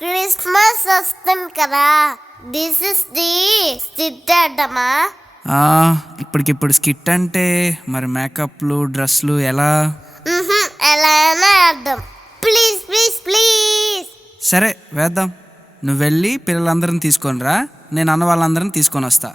Christmas వస్తుంది కదా, this is the skit అడ్డమా? ఇప్పటికిప్పుడు స్కిట్ అంటే మరి మేకప్లు డ్రెస్లు ఎలా? ఎలా అయినా అర్థం. Please please please. సరే వేద్దాం. నువ్వు వెళ్ళి పిల్లలందరిని తీసుకొని రా, నేను అన్న వాళ్ళందరిని తీసుకొని వస్తా.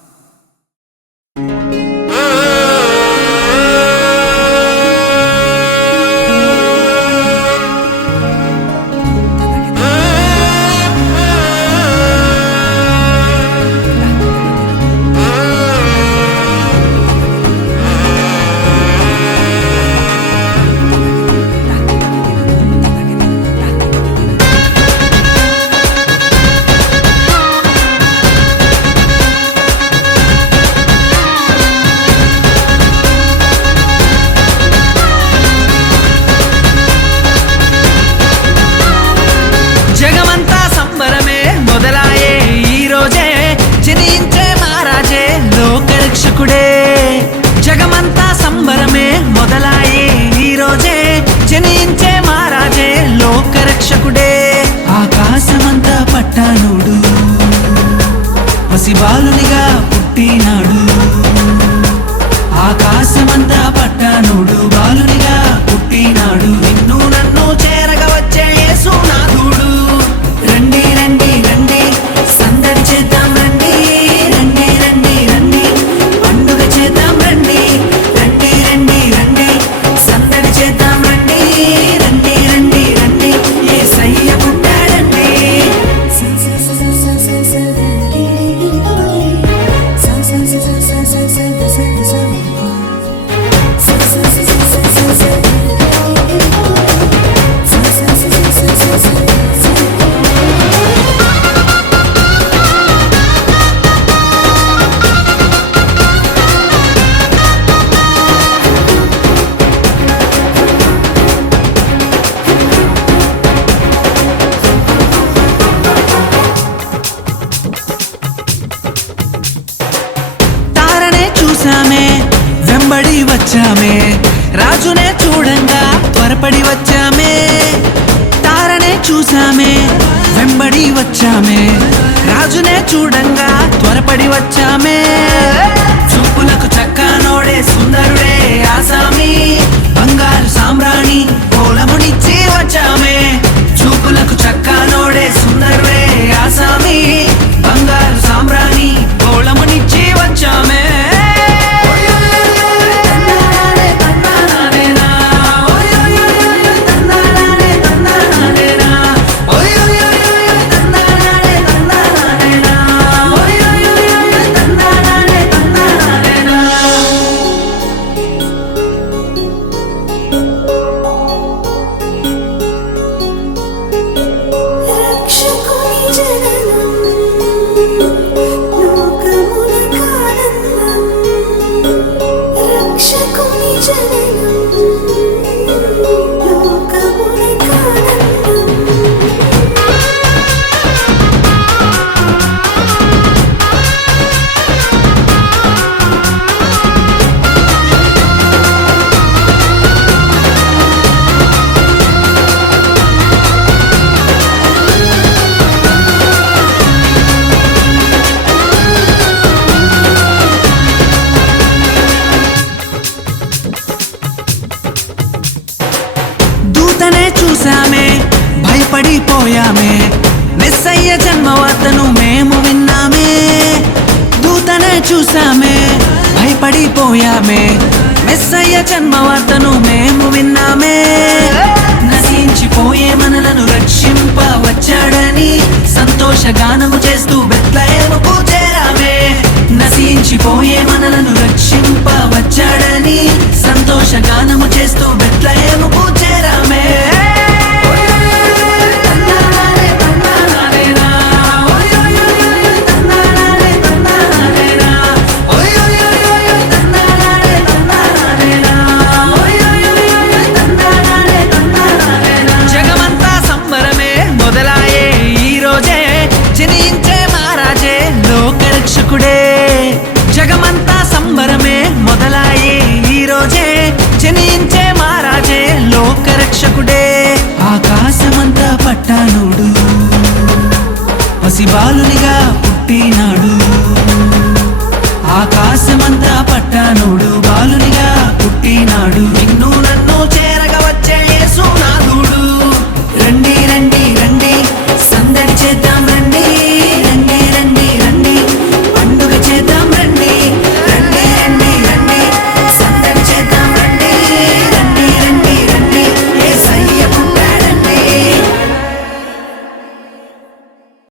జగమంతా సంబరమే మొదలాయే ఈ రోజే, జనించే మహారాజే లోకరక్షకుడే. జగమంతా సంబరమే మొదలాయే ఈ రోజే, జనించే మహారాజే లోకరక్షకుడే. ఆకాశమంతా పట్టానుడు పసిబాలునిగా పుట్టినాడు. ఆకాశమంతా పట్టానుడు బాలునిగా పుట్టినాడు. నిన్ను నన్ను చేరగా వచ్చే యేసునాథుడు. రండి రండి రండి సందడి చేద్దాం రండి. రండి రండి రండి పండుగ చేద్దాం రండి. రండి రండి రండి సందడి చేద్దాం రండి. రండి రండి రండి యేసయ్య పుట్టాడండి. తారనే చూసామే వెంబడి వచ్చామే, రాజునే చూడంగా త్వరపడి వచ్చామే. తారనే చూసామే వెంబడి వచ్చామే, రాజునే చూడంగా త్వరపడి వచ్చామే. చూపులకు చక్కనోడే సుందరుడే ఆసామి, బంగారు సామ్రాణి కోలమునిచ్చి వచ్చామే. చూపులకు చక్కనోడే సుందరుడే ఆసామి, బంగారు సామ్రాణి కోలమునిచ్చి వచ్చామే. దూతనే చూసామే భయపడిపోయామే, మెస్సయ్య జన్మవార్తను మేము విన్నామే. దూతనే చూసామే భయపడిపోయామే, మెస్సయ్య జన్మవార్తను మేము విన్నామే. నశించిపోయే మనలను రక్షింప వచ్చాడని సంతోషగానము చేస్తూ బెత్లెహేముకు చేరామే. నశించిపోయే మనలను రక్షింప వచ్చాడని సంతోషగానము చేస్తూ బెత్లెహేముకు చేరామే. జగమంతా సంబరమే మొదలాయే ఈ రోజే, జనించే మహారాజే పసిబాలునిగా పుట్టినాడు ఆకాశమంతా పట్టానుడు